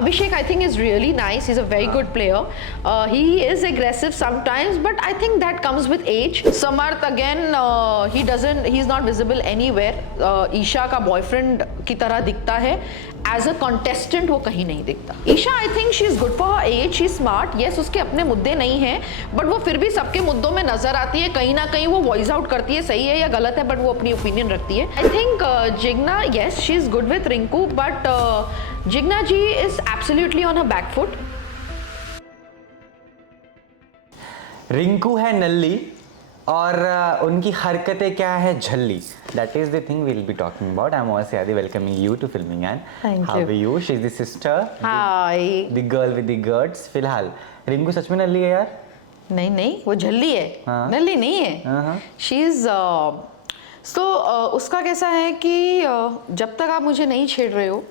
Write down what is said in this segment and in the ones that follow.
Abhishek, I think, is really nice. He's a very good player. He is aggressive sometimes, but I think that comes with age. Samarth, again, he's not visible anywhere. Isha का boyfriend की तरह दिखता है. As a contestant वो कहीं नहीं दिखता. Isha, I think she is good for her age. She's smart. Yes, उसके अपने मुद्दे नहीं हैं, but वो फिर भी सबके मुद्दों में नजर आती है. कहीं ना कहीं वो वॉइस आउट करती है, सही है या गलत है, but वो अपनी ओपिनियन रखती है. I think Jigna, yes, she is good with Rinku, but Jigna ji is absolutely on her back foot. Rinku है नल्ली और उनकी हरकतें क्या है झल्ली. That is the thing we'll be talking about. I'm Asiyadi welcoming you to Filming Ann. Thank How you. are you? She's the sister. Hi. The girl with the guts. फिलहाल रिंकू सच में नल्ली है यार. नहीं नहीं, वो झल्ली है. नल्ली नहीं है. शी इज सो उसका कैसा है कि जब तक आप मुझे नहीं छेड़ रहे हो,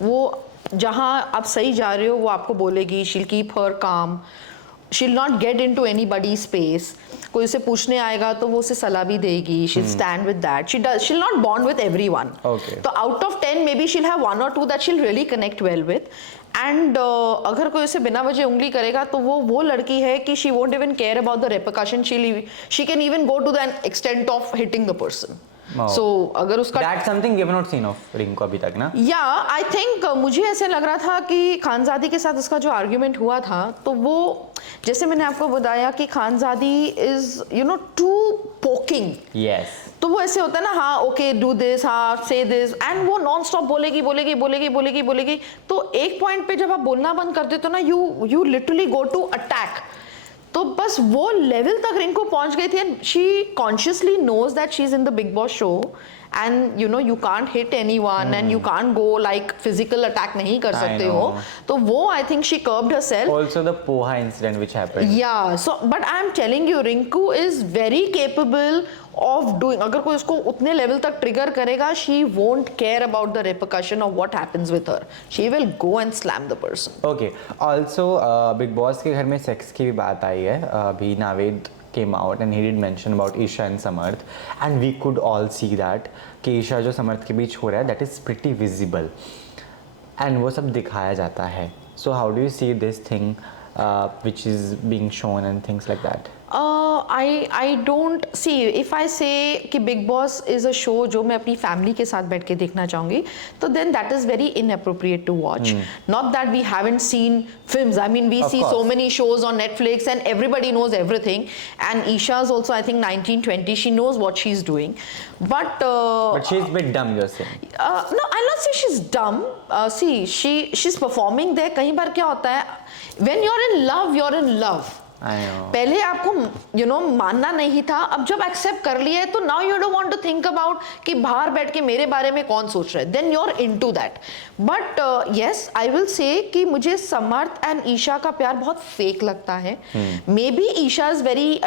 वो जहाँ आप सही जा रहे हो वो आपको बोलेगी. शील keep her calm. She'll not get into any body space. कोई उसे पूछने आएगा तो वो उसे सलाह भी देगी. शील स्टैंड विद दैट. शील नॉट बॉन्ड विद एवरीवन. तो आउट ऑफ 10 मे बी शील हैव 1 or 2 दैट शील really connect well with. And अगर कोई उसे बिना वजह उंगली करेगा तो वो लड़की है कि she won't even care about the repercussion. She can even go to the extent of hitting the person. So, अगर उसका That's something we have not seen of Rinku अभी तक ना. I think मुझे ऐसे लग रहा था कि खानजादी के साथ उसका जो आर्ग्यूमेंट हुआ था, तो वो जैसे मैंने आपको बताया कि Khanzaadi is too poking. Yes. तो वो ऐसे होता है ना, हाँ ओके डू दिस, हाँ से दिस, एंड वो नॉन स्टॉप बोलेगी. तो एक पॉइंट पे जब आप बोलना बंद कर देते हो ना, you literally go to attack. तो बस वो लेवल तक रिंकू पहुंच गई थी. And she consciously knows that she is in the Bigg Boss show and you can't hit anyone and you can't go like physical attack नहीं कर सकते हो. तो वो I think she curbed herself. Also the poha incident which happened. Yeah, so but I am telling you, Rinku is very capable of doing. अगर कोई उसको उतने लेवल तक ट्रिगर करेगा, she won't care about the repercussion of what happens with her. She will go and slam the person. Okay. Also, big boss के घर में sex की भी बात आई है. अभी Naved came out and he did mention about Isha and Samarth, and we could all see that कि ईशा जो समर्थ के बीच हो रहा है, that is pretty visible, and वो सब दिखाया जाता है. So how do you see this thing which is being shown and things like that? I don't see. If I say कि Big Boss is a show जो मैं अपनी family के साथ बैठ के देखना चाहूँगी, तो then that is very inappropriate to watch. Not that we haven't seen films. I mean, we see so many shows on Netflix and everybody knows everything. And Isha's also, I think, 19-20. She knows what she's doing. But she's a bit dumb, you're saying. No, I'll not say she's dumb. See, she's performing there. कई बार क्या होता है? When you're in love, you're in love. पहले आपको मानना नहीं था, अब जब एक्सेप्ट कर लिया है तो now you don't want to think about कि बाहर बैठ के मेरे बारे में कौन सोच रहा है. Then you are into that. But yes, I will say कि मुझे समर्थ एंड ईशा का प्यार बहुत फेक लगता है. Maybe Isha is very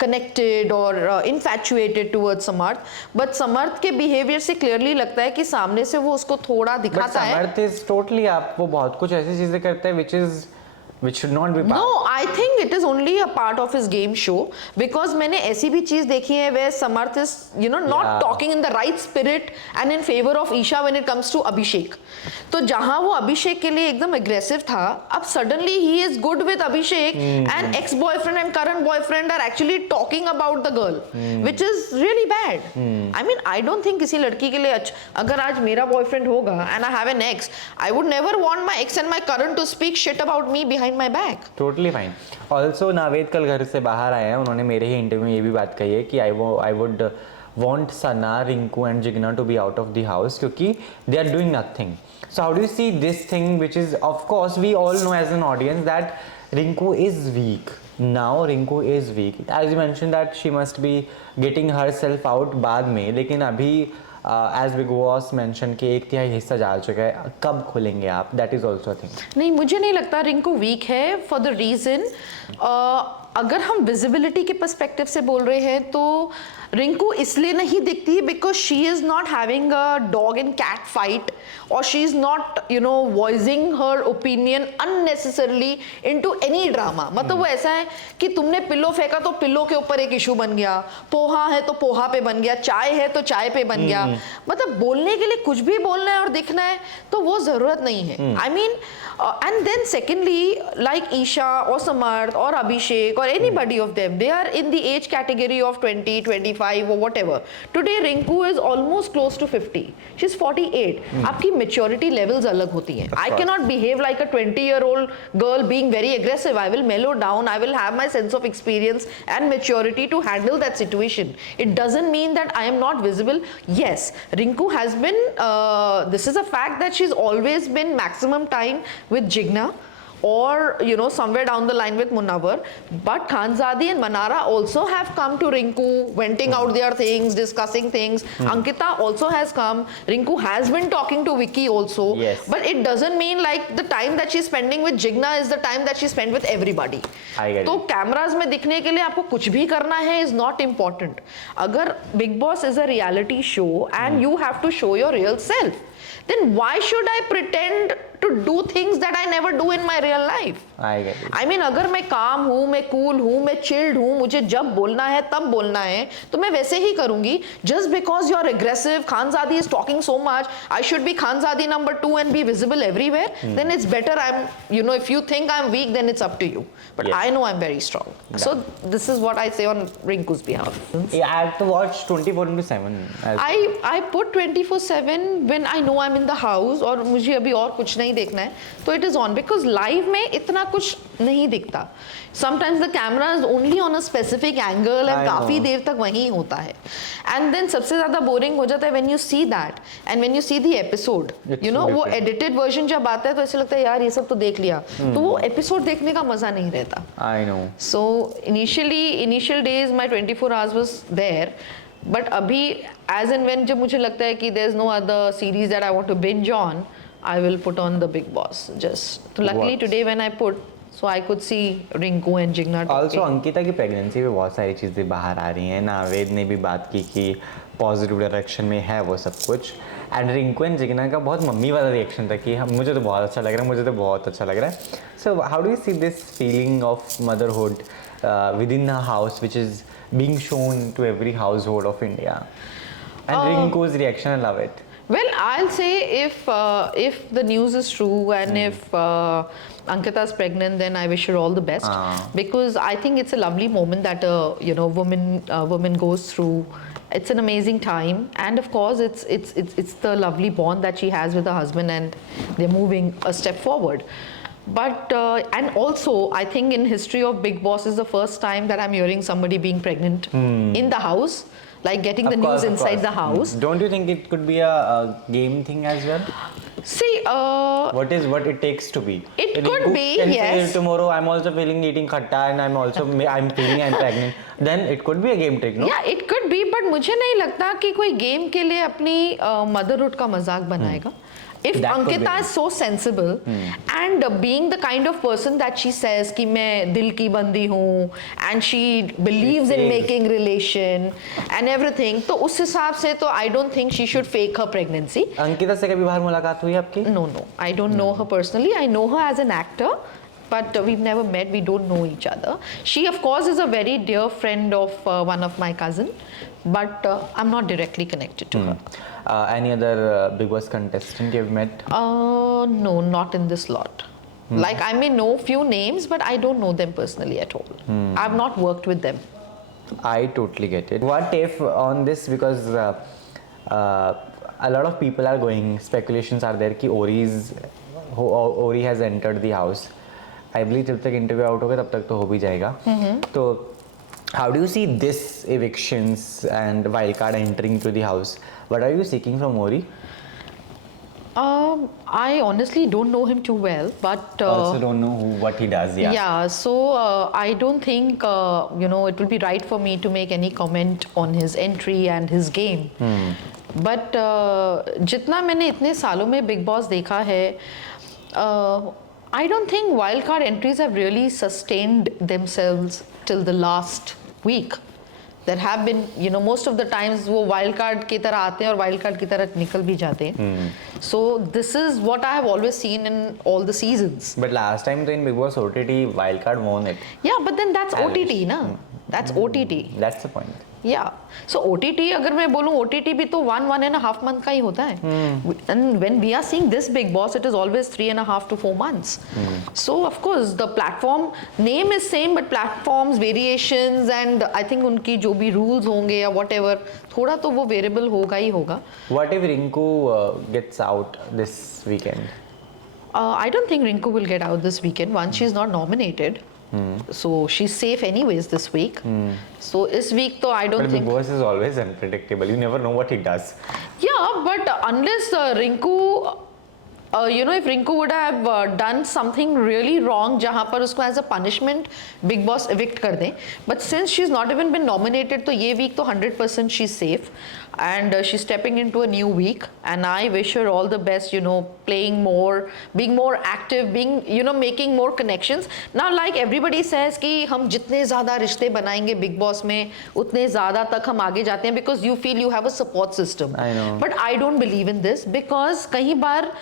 connected और इनफैचुएटेड टुवर्ड्स समर्थ, बट समर्थ के बिहेवियर से क्लियरली लगता है कि सामने से वो उसको थोड़ा दिखाता है. समर्थ इज टोटली, आप वो बहुत कुछ ऐसी चीजें करते हैं which should not be part. No, I think it is only a part of his game show, because मैंने ऐसी भी चीज देखी है where Samarth is not talking in the right spirit and in favor of Isha when it comes to Abhishek. तो जहाँ वो अभिषेक के लिए एकदम aggressive था, अब suddenly he is good with Abhishek and ex-boyfriend and current boyfriend are actually talking about the girl, which is really bad. I mean, I don't think किसी लड़की के लिए अगर आज मेरा boyfriend होगा and I have an ex, I would never want my ex and my current to speak shit about me behind my back. Totally fine. Also, Naved कल घर से बाहर आए हैं. उन्होंने मेरे ही इंटरव्यू में ये भी बात कही है कि I would want Sana, Rinku and Jigna to be out of the house क्योंकि they are doing nothing. So how do you see this thing, which is, of course, we all know as an audience that Rinku is weak. Now Rinku is weak. As you mentioned that she must be getting herself out बाद में, लेकिन अभी as Big Boss mentioned कि 1/3 हिस्सा जा चुका है. कब खुलेंगे आप? That is also a thing. नहीं, मुझे नहीं लगता रिंकू वीक है, for the reason अगर हम विजिबिलिटी के पर्सपेक्टिव से बोल रहे हैं तो रिंकू इसलिए नहीं दिखती है because she is not having a dog and cat fight और she is not voicing her opinion unnecessarily into any drama. मतलब वो ऐसा है कि तुमने पिल्लो फेंका तो पिल्लो के ऊपर एक इशू बन गया, पोहा है तो पोहा पे बन गया, चाय है तो चाय पे बन गया. मतलब बोलने के लिए कुछ भी बोलना है और दिखना है तो वो जरूरत नहीं है. I mean and then secondly, like Isha or Samarth or Abhishek or anybody of them, they are in the age category of 20, 25 or whatever. Today Rinku is almost close to 50. She's 48. आपकी maturity levels अलग होती हैं. I cannot behave like a 20-year-old girl being very aggressive. I will mellow down. I will have my sense of experience and maturity to handle that situation. It doesn't mean that I am not visible. Yes, Rinku has been, this is a fact that she's always been maximum time with Jigna or somewhere down the line with Munawar, but Khanzadi and Manara also have come to Rinku, venting out their things, discussing things. Ankita also has come. Rinku has been talking to Vicky also. Yes. But it doesn't mean like the time that she's spending with Jigna is the time that she spent with everybody. I get तो it. Cameras में दिखने के लिए आपको कुछ भी करना है is not important. अगर Big Boss is a reality show and you have to show your real self, then why should I pretend to do things that I never do in my real life? I get it. I mean, अगर मैं काम हूँ, मैं cool हूँ, मैं chilled हूँ, मुझे जब बोलना है तब बोलना है तो मैं वैसे ही करूंगी. Just because you're aggressive, Khanzadi is talking so much, I should be Khanzadi number 2 and be visible everywhere. Then it's better if you think I'm weak, then it's up to you. But Yes. I know I'm very strong. So this is what I say on Rinku's behalf. Yeah, I have to watch 24/7. I put 24/7 when I know I'm in the house और मुझे अभी और कुछ नहीं देखना है तो it is on because live में इतना कुछ नहीं दिखता. Sometimes the camera is only on a specific angle and काफी देर तक वहीं होता है. And then सबसे ज़्यादा boring हो जाता है when you see that and when you see the episode. वो edited version जब आता है तो ऐसे लगता है यार ये सब तो देख लिया. तो वो episode देखने का मजा नहीं रहता. I know. So initial days my 24 hours was there. But अभी as and when जब मुझे लगता है कि there's no other series that I want to binge on, I will put on the Big Boss. Just so luckily today when I put, so I could see Rinku and Jigna talking. Also Ankita की pregnancy पे बहुत सारी चीज़ें बाहर आ रही हैं. नावेद ने भी बात की कि पॉजिटिव डायरेक्शन में है वो सब कुछ. एंड रिंकू एंड जिग्ना का बहुत मम्मी वाला रिएक्शन था कि मुझे तो बहुत अच्छा लग रहा है, मुझे तो बहुत अच्छा लग रहा है. So how do you see this feeling of motherhood with in a house which is being shown to every household of India? And Rinku's reaction, I love it. Well, I'll say if the news is true and if Ankita's pregnant, then I wish her all the best because I think it's a lovely moment that a woman goes through. It's an amazing time, and of course, it's the lovely bond that she has with her husband, and they're moving a step forward. But and also I think in history of Big Boss is the first time that I'm hearing somebody being pregnant in the house, like getting the news inside the house. Don't you think it could be a game thing as well? See, what it takes to be? It could be, can yes. Say tomorrow I'm also feeling eating khatta and I'm feeling I'm pregnant. Then it could be a game trick, no? Yeah, it could be, but मुझे नहीं लगता कि कोई game के लिए अपनी motherhood का मजाक बनाएगा. If That could Ankita be. is so sensible and being the kind of person that she says कि मैं दिल की बंदी हूँ and she believes in says. making relation and everything, तो उस हिसाब से तो I don't think she should fake her pregnancy. Ankita से कभी बाहर मुलाकात हुई आपकी? No, I don't know her personally. I know her as an actor, but we've never met. We don't know each other. She, of course, is a very dear friend of one of my cousin, but I'm not directly connected to her. Any other Big Boss contestant you've met? No, not in this lot. Like I may know few names, but I don't know them personally at all. I've not worked with them. I totally get it. What if on this, because a lot of people are going, speculations are there कि Ori has entered the house. I believe जब तक interview out होगा तब तक तो हो भी जाएगा. तो how do you see this evictions and wildcard entering to the house? What are you seeking from Ori? I honestly don't know him too well, but Also don't know what he does. yeah. So I don't think it will be right for me to make any comment on his entry and his game. But जितना मैंने इतने सालों में big boss देखा है, I don't think wildcard entries have really sustained themselves till the last week. There have been, you know, most of the times वो wild card की तरह आते हैं और wild card की तरह निकल भी जाते हैं. So this is what I have always seen in all the seasons. But last time तो in Big Boss OTT wildcard won it. Yeah, but then that's OTT ना. That's OTT. That's the point. Yeah. So OTT अगर मैं बोलूँ OTT भी तो 1.5 month का ही होता है. And when we are seeing this Big Boss, it is always 3.5 to 4 months. So of course the platform name is same, but platforms variations and I think उनकी जो भी rules होंगे या whatever थोड़ा तो वो variable होगा ही होगा. What if Rinku gets out this weekend? I don't think Rinku will get out this weekend once she's not nominated. So she's safe anyways this week. So this week though I don't But think. Big Boss is always unpredictable. You never know what he does. Yeah, but unless Rinku, you know, if Rinku would have done something really wrong, जहाँ पर उसको as a punishment Big Boss evict कर दें. But since she's not even been nominated, तो ये week तो 100% she's safe, and she's stepping into a new week. And I wish her all the best. You know, playing more, being more active, being, you know, making more connections. Now, like everybody says कि हम जितने ज़्यादा रिश्ते बनाएंगे Big Boss में, उतने ज़्यादा तक हम आगे जाते हैं because you feel you have a support system. I know. But I don't believe in this because कई बार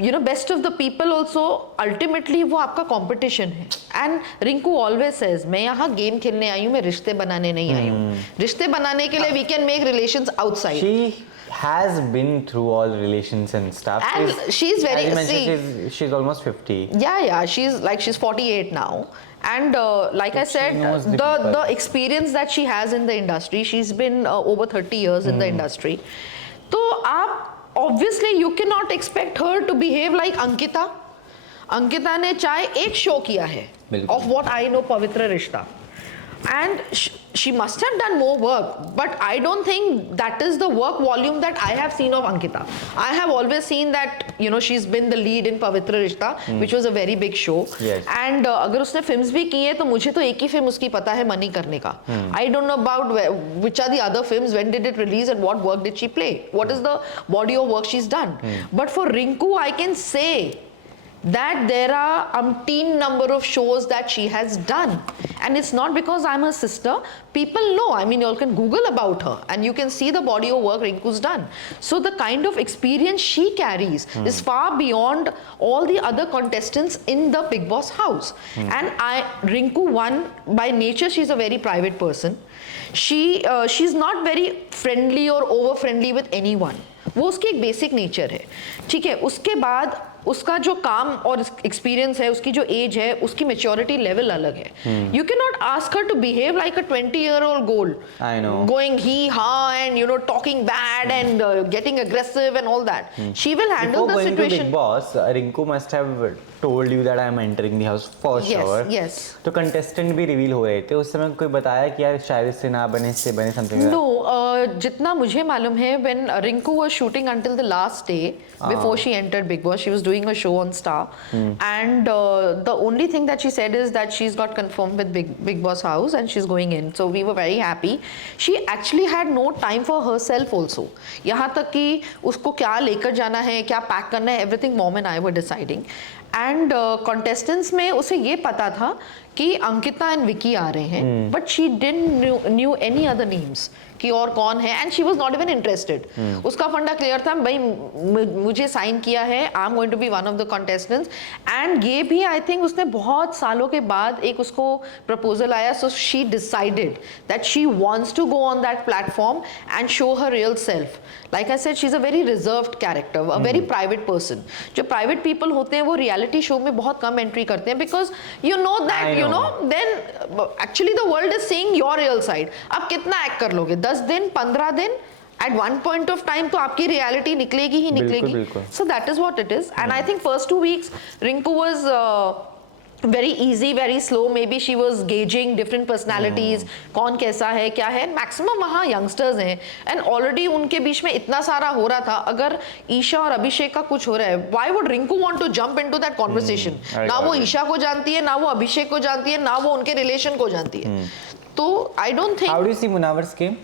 you know, best of the people also ultimately वो आपका competition है. And Rinku always says मैं यहाँ game खेलने आई हूँ, मैं रिश्ते बनाने नहीं आई हूँ. रिश्ते बनाने के लिए we can make relations outside. She has been through all relations and stuff. And she's very, as you mentioned, she's almost 50. Yeah, she's 48 now. And like I said, knows the the experience that she has in the industry, she's been over 30 years in the industry. तो आप obviously you cannot expect her to behave like Ankita. Ankita ने चाहे एक show किया है of what I know पवित्र रिश्ता. And she must have done more work, but I don't think that is the work volume that I have seen of Ankita. I have always seen that, you know, she's been the lead in Pavitra Rishta, which was a very big show. Yes. And अगर उसने films भी की हैं तो मुझे तो एक ही film उसकी पता है मनी करने का. I don't know about which are the other films, when did it release and what work did she play? What is the body of work she's done? But for Rinku, I can say that there are umpteen number of shows that she has done, and it's not because I'm her sister. People know. I mean, you all can Google about her and you can see the body of work Rinku's done. So the kind of experience she carries is far beyond all the other contestants in the Big Boss house. And Rinku, one by nature, she's a very private person. She's not very friendly or over friendly with anyone. वो उसकी एक basic nature है. ठीक है, उसके बाद उसका जो काम और एक्सपीरियंस है, उसकी जो एज है, उसकी मेच्योरिटी लेवल अलग है. You can not ask her to behave like a 20-year-old girl. I know. Going he, ha, and you know, talking bad and getting aggressive and all that. She will handle Before the going to situation. Big Boss, Rinku must have told you that I am entering the house for sure. Yes. तो contestant भी reveal हो रहे थे उस समय कोई बताया कि यार शायद इससे ना बने इससे बने something like that? No, जितना मुझे मालूम है, when Rinku was shooting until the last day before she entered Big Boss, she was doing a show on Star, and the only thing that she said is that she's got confirmed with Big Boss house and she's going in. So we were very happy. She actually had no time for herself also. यहाँ तक कि उसको क्या लेकर जाना है, क्या pack करना है, everything Mom and I were deciding. And contestants में उसे ये पता था कि अंकिता एंड विकी आ रहे हैं, but she didn't knew any other names कि और कौन है, and she was not even interested. उसका फंडा क्लियर था, भाई मुझे साइन किया है, I am going to be one of the contestants. And ये भी आई थिंक उसने बहुत सालों के बाद एक उसको प्रपोजल आया, so she decided that she wants to go on that platform and show her real self. Like I said, she's a very reserved character, a very private person. जो private people होते हैं वो reality show में बहुत कम entry करते हैं because you know that you know then actually the world is seeing your real side. आप कितना act कर लोगे, 10 दिन 15 दिन, at one point of time तो आपकी reality निकलेगी ही निकलेगी. बिल्कुल. So that is what it is. And I think first 2 weeks Rinku was very easy, very slow. Maybe she was gauging different personalities, कौन कैसा है क्या है. Maximum वहाँ youngsters हैं and already उनके बीच में इतना सारा हो रहा था. अगर ईशा और अभिषेक का कुछ हो रहा है, why would Rinku want to jump into that conversation? ना वो ईशा को जानती है, ना वो अभिषेक को जानती है, ना वो उनके रिलेशन को जानती है. तो I don't think. How do you see Munawwar's game?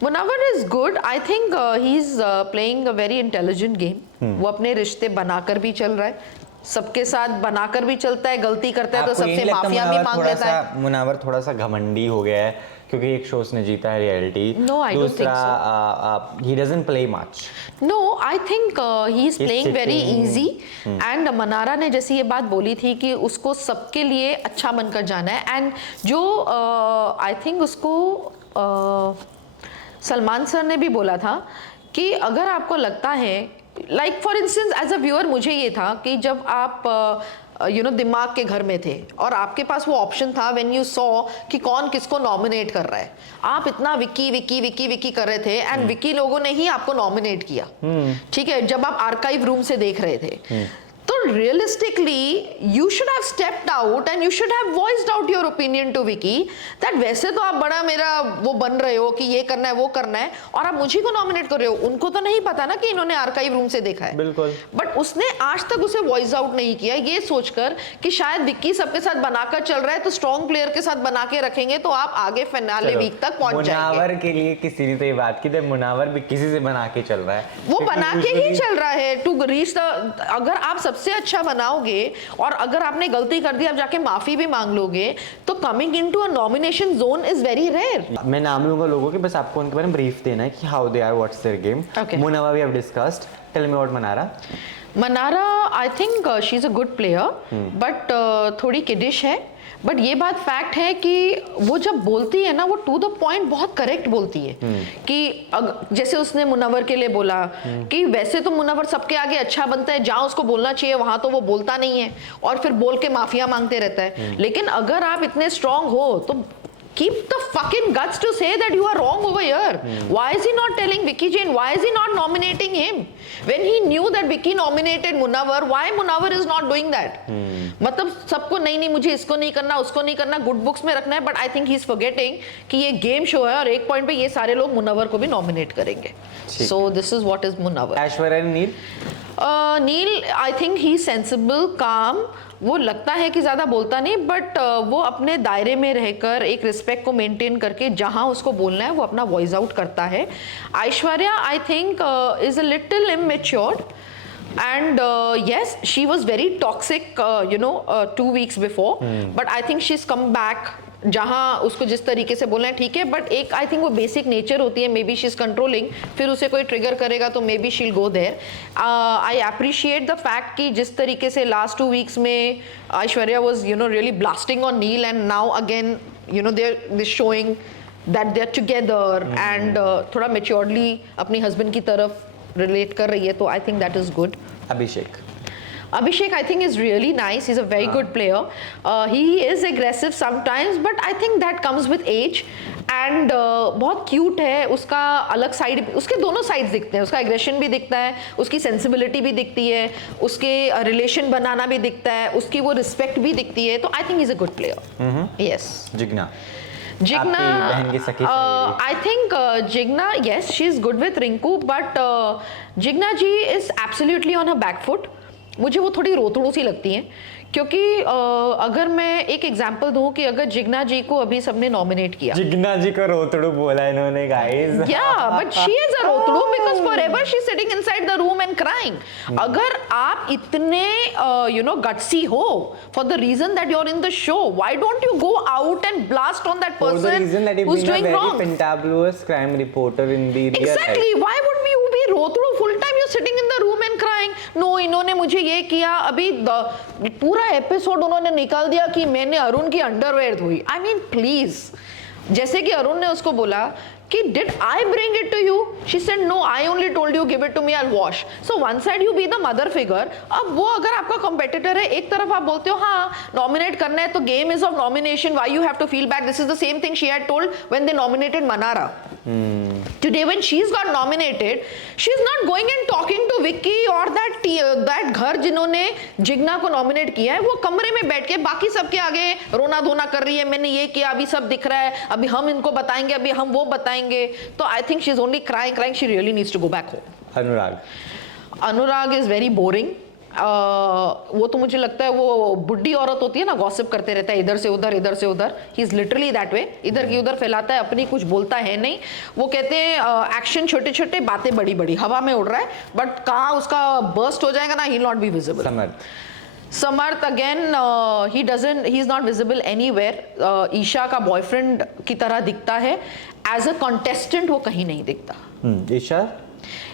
Munawwar is good. I think he's playing a very intelligent game. वो अपने रिश्ते बनाकर भी चल रहा है. सबके साथ बनाकर भी चलता है, गलती करता है तो आपको ये सबसे नहीं लगता माफिया भी मांग लेता है? मुनावर थोड़ा सा घमंडी हो गया है क्योंकि एक शो उसने जीता है reality? No, I don't think दूसरा he doesn't play much. No, I think he is playing very sitting. easy. And Mannara ने जैसी ये बात बोली थी कि उसको सबके लिए अच्छा बनकर जाना है, एंड जो आई थिंक उसको सलमान सर ने भी बोला था कि अगर आपको लगता है, like for instance as a viewer मुझे ये था कि जब आप दिमाग के घर में थे और आपके पास वो ऑप्शन था व्हेन यू सॉ कि कौन किसको नॉमिनेट कर रहा है, आप इतना विकी विकी विकी विकी कर रहे थे एंड विकी लोगों ने ही आपको नॉमिनेट किया, ठीक है, जब आप आर्काइव रूम से देख रहे थे। तो realistically you should have stepped out and you should have voiced out your opinion to Vicky that वैसे तो आप बड़ा मेरा वो बन रहे हो कि ये करना है वो करना है और आप मुझे को नॉमिनेट कर रहे हो। उनको तो नहीं पता ना कि इन्होंने आर्काइव रूम से देखा है, बिल्कुल, बट उसने आज तक उसे वॉइस आउट नहीं किया, ये सोचकर कि शायद विक्की सबके साथ बनाकर चल रहा है तो स्ट्रॉन्ग प्लेयर के साथ बना के रखेंगे तो आप आगे फिनाले वीक तक पहुंच जाएंगे। मुनावर के लिए किसी ने तो ये बात की थी, मुनावर भी किसी से बना के चल रहा है, वो बना के ही चल रहा है टू रीच द, अगर आप सबसे अच्छा बनाओगे और अगर आपने गलती कर दी आप जाके माफी भी मांग लोगे तो coming into a nomination zone is very rare. मैं नाम लूंगा लोगों के, बस आपको उनके बारे में ब्रीफ देना है कि how they are, what's their game. Munawar we have discussed, tell me about Mannara. Mannara I think she is a good player but थोड़ी किडिश है, बट ये बात फैक्ट है कि वो जब बोलती है ना वो टू द पॉइंट बहुत करेक्ट बोलती है कि जैसे उसने मुनव्वर के लिए बोला कि वैसे तो मुनव्वर सबके आगे अच्छा बनता है, जहां उसको बोलना चाहिए वहां तो वो बोलता नहीं है और फिर बोल के माफिया मांगते रहता है, लेकिन अगर आप इतने स्ट्रांग हो तो keep the fucking guts to say that you are wrong over here. Why is he not telling Vicky Jane? Why is he not nominating him? When he knew that Vicky nominated Munawar, why Munawar is not doing that? मतलब सबको नहीं मुझे इसको नहीं करना उसको नहीं करना, गुड बुक्स में रखना है, but I think he is forgetting कि ये गेम शो है और एक पॉइंट पे ये सारे लोग मुनव्वर को भी नॉमिनेट करेंगे। So this is what is Munawar. Aishwarya Neil? Neil I think he sensible, calm, वो लगता है कि ज़्यादा बोलता नहीं बट वो अपने दायरे में रहकर एक रिस्पेक्ट को मेंटेन करके जहाँ उसको बोलना है वो अपना वॉइस आउट करता है। Aishwarya I think is a little immatured and yes she was very toxic 2 weeks before but I think she's come back, जहाँ उसको जिस तरीके से बोलना है ठीक है, बट एक आई थिंक वो बेसिक नेचर होती है, maybe she is controlling, फिर उसे कोई ट्रिगर करेगा तो maybe she'll go there. I appreciate the fact कि जिस तरीके से लास्ट 2 weeks में Aishwarya was really blasting on Neil and now again they showing that they are together and थोड़ा मेच्योर्डली अपनी हस्बैंड की तरफ रिलेट कर रही है, तो I think that is good. Abhishek I think is really nice. He's a very good player. He is aggressive sometimes, but I think that comes with age. And बहुत cute है, उसका अलग साइड, उसके दोनों साइड्स दिखते हैं, उसका aggression भी दिखता है, उसकी सेंसिबिलिटी भी दिखती है, उसके रिलेशन बनाना भी दिखता है, उसकी वो रिस्पेक्ट भी दिखती है, तो I think is a good player. Yes. Jigna बहन की सखी I think Jigna, yes, she is good with Rinku, but Jigna ji is absolutely on her back foot. मुझे वो थोड़ी रोतड़ू सी लगती हैं क्योंकि अगर मैं एक एग्जांपल दूं कि अगर जिग्ना जी को अभी सबने नॉमिनेट किया, जिग्ना जी को रोतड़ू बोला इन्होंने guys, yeah but she is a रोतड़ू because forever she is sitting inside the room and crying. अगर आप इतने गट्सी हो for the reason that you are in the show, why don't you go out and blast on that person who is doing wrong? fantabulous crime reporter in the real life. Exactly, why would you be रोतड़ू full time you're sitting in the room and crying? No, इन्होंने मुझे ये किया, अभी पूरा episode उन्होंने निकाल दिया कि मैंने अरुण की अंडरवेयर धोई। आई मीन प्लीज, जैसे कि अरुण ने उसको बोला कि did I bring it to you, she said no I only told you give it to me, I will wash. So one side you be the mother figure, अब वो अगर आपका कंपेटिटर है, एक तरफ आप बोलते हो हाँ नॉमिनेट करना है तो game is of nomination, why you have to feel bad, this is the same thing she had told when they nominated Mannara. Today when she's got nominated, she's not going and talking to Vicky or that घर जिन्होंने जिग्ना को nominate किया है, वो कमरे में बैठ के बाकी सबके आगे रोना धोना कर रही है, मैंने ये किया, अभी सब दिख रहा है, अभी हम इनको बताएंगे, अभी हम वो बताएंगे, तो I think she is only crying, she really needs to go back home. Anurag is very boring. वो तो मुझे लगता है वो बुढ़ी औरत होती है ना, गॉसिप करते रहता है इधर से उधर इधर से उधर, he is literally that way, इधर की उधर फैलाता है, अपनी कुछ बोलता है नहीं। वो कहते हैं एक्शन छोटे छोटे, बातें बड़ी बड़ी, हवा में उड़ रहा है, बट कहाँ उसका बर्स्ट हो जाएगा ना, he not be visible. Samarth again he is not visible anywhere. Isha का बॉयफ्रेंड की तरह दिखता है, एज अ कॉन्टेस्टेंट वो कहीं नहीं दिखता।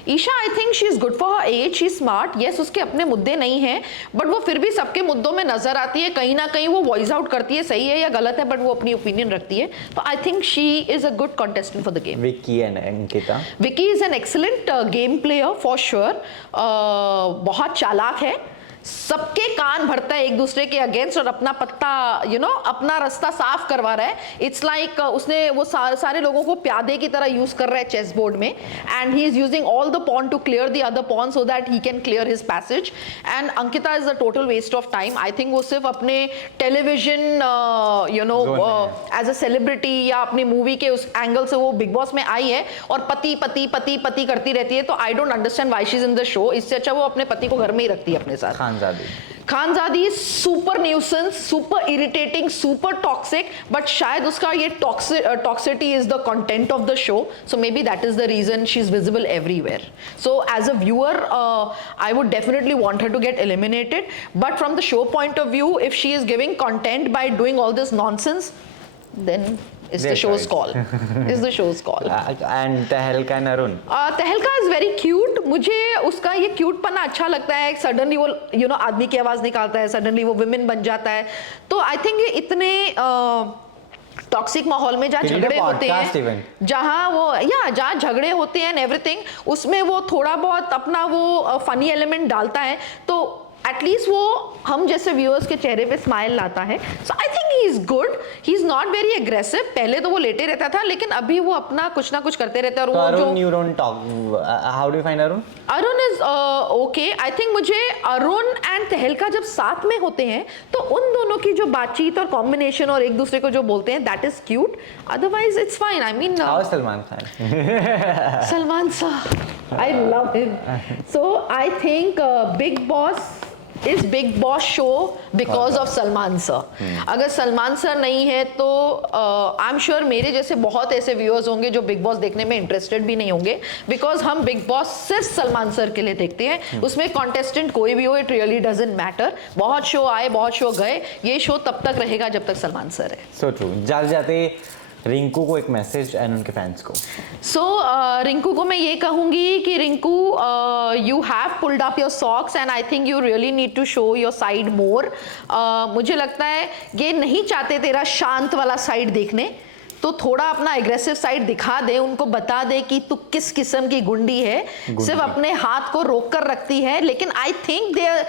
Isha I think she is good for her age, she smart, yes उसके अपने मुद्दे नहीं हैं बट वो फिर भी सबके मुद्दों में नजर आती है, कहीं ना कहीं वो वॉइस आउट करती है, सही है या गलत है बट वो अपनी ओपिनियन रखती है। तो I think she is a good contestant for the game. Vicky and Ankita, Vicky is an excellent game player for sure, बहुत चालाक है, सबके कान भरता है एक दूसरे के अगेंस्ट और अपना पत्ता अपना रास्ता साफ करवा रहा है। इट्स लाइक उसने वो सारे लोगों को प्यादे की तरह यूज कर रहा है चेस बोर्ड में, and he is using all the pawn to clear the other pawn so that he can clear his passage. And Ankita is a total waste of time. I think वो सिर्फ अपने television as a celebrity या अपनी movie के उस angle से वो big boss में आई है और पति पति पति पति करती रहती है। तो I don't understand why she is in the show. इससे अच्छा वो अपने पति को घर में ही रखती है अपने साथ। Khanzaadi super nuisance, super irritating, super toxic, but शायद उसका ये toxicity is the content of the show, so maybe that is the reason she is visible everywhere. So as a viewer I would definitely want her to get eliminated, but from the show point of view if she is giving content by doing all this nonsense, then it's the show's call. It's the show's call. And Tehelka and Arun. Tehelka is very cute. मुझे उसका ये cute पना अच्छा लगता है। Suddenly वो आदमी की आवाज निकालता है, सडनली वो विमेन बन जाता है। तो आई थिंक ये इतने टॉक्सिक माहौल में जहाँ झगड़े होते हैं, जहाँ झगड़े होते हैं एवरीथिंग, उसमें वो थोड़ा बहुत अपना वो फनी एलिमेंट डालता है, तो एटलीस्ट वो हम जैसे व्यूअर्स के चेहरे पे स्माइल लाता है। So I think he is good, he is not very aggressive. पहले तो वो लेटे रहता था लेकिन अभी वो अपना कुछ ना कुछ करते रहता है। और तो वो Arun, you don't talk. How do you find Arun? Arun is okay. I think मुझे अरुण एंड तहलका जब साथ में होते हैं तो उन दोनों की जो बातचीत और कॉम्बिनेशन और एक दूसरे को जो बोलते हैं, that is cute. Otherwise it's fine. I mean How is Salman Khan? Salman sir, I love him. So I think Big Boss is Big Boss show because of Salman sir. अगर Salman sir नहीं है तो I am sure मेरे जैसे बहुत ऐसे viewers होंगे जो बिग बॉस देखने में इंटरेस्टेड भी नहीं होंगे, बिकॉज हम बिग बॉस सिर्फ सलमान सर के लिए देखते हैं। उसमें कॉन्टेस्टेंट कोई भी हो, इट रियली डजंट मैटर। बहुत शो आए, बहुत शो गए, ये शो तब तक रहेगा जब तक सलमान सर है। So true. जाते रिंकू को एक मैसेज एंड उनके फैंस को। रिंकू को मैं ये कहूंगी कि Rinku, you have pulled up your socks and I think you really need to show your side more. मुझे लगता है ये नहीं चाहते तेरा शांत वाला साइड देखने, तो थोड़ा अपना एग्रेसिव साइड दिखा दे, उनको बता दे कि तू किस किस्म की गुंडी है। सिर्फ अपने हाथ को रोक कर रखती है, लेकिन आई थिंक